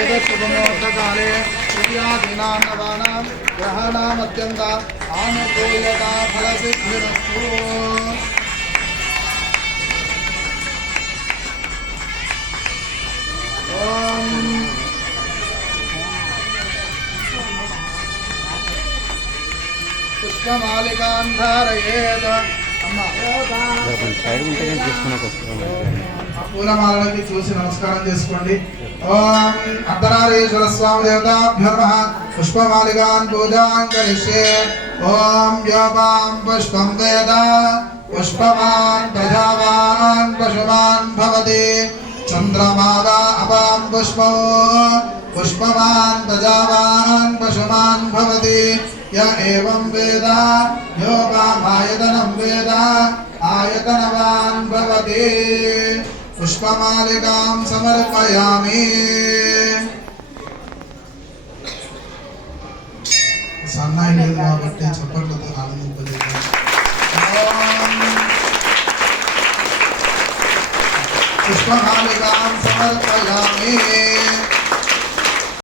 एतत्शुभमुहूर्तकाले तृतीयादिनान्नवानां ग्रहाणामत्यन्त आनुकूल्यता फलसिद्धिरस्तु। पुष्पमालिकां धारयेत्। పూలమాలకి చూసి నమస్కారం చేసుకోండి. ఓం అర్ధనారీశ్వర స్వామి దేవతాభ్యో నమః. పుష్పమాలికాన్ పూజాన్ కరిష్యే. ఓం వ్యోపాం పుష్పం వేద పుష్పవాన్ ప్రజావాన్ పశుమాన్ భవతి. చంద్రమాగా అపాం పుష్పో పుష్పవాన్ ప్రజావాన్ పశుమాన్ భవతి. య ఏవం వేద యోగామాయతనం వేద ఆయతనవాన్ భవతి. పుష్పమాలికాం సమర్పయామి. సన్నాయి లేదు కాబట్టి చప్పట్లతో ఆనందింపజేయాలి. పుష్పమాలికాం సమర్పయామి.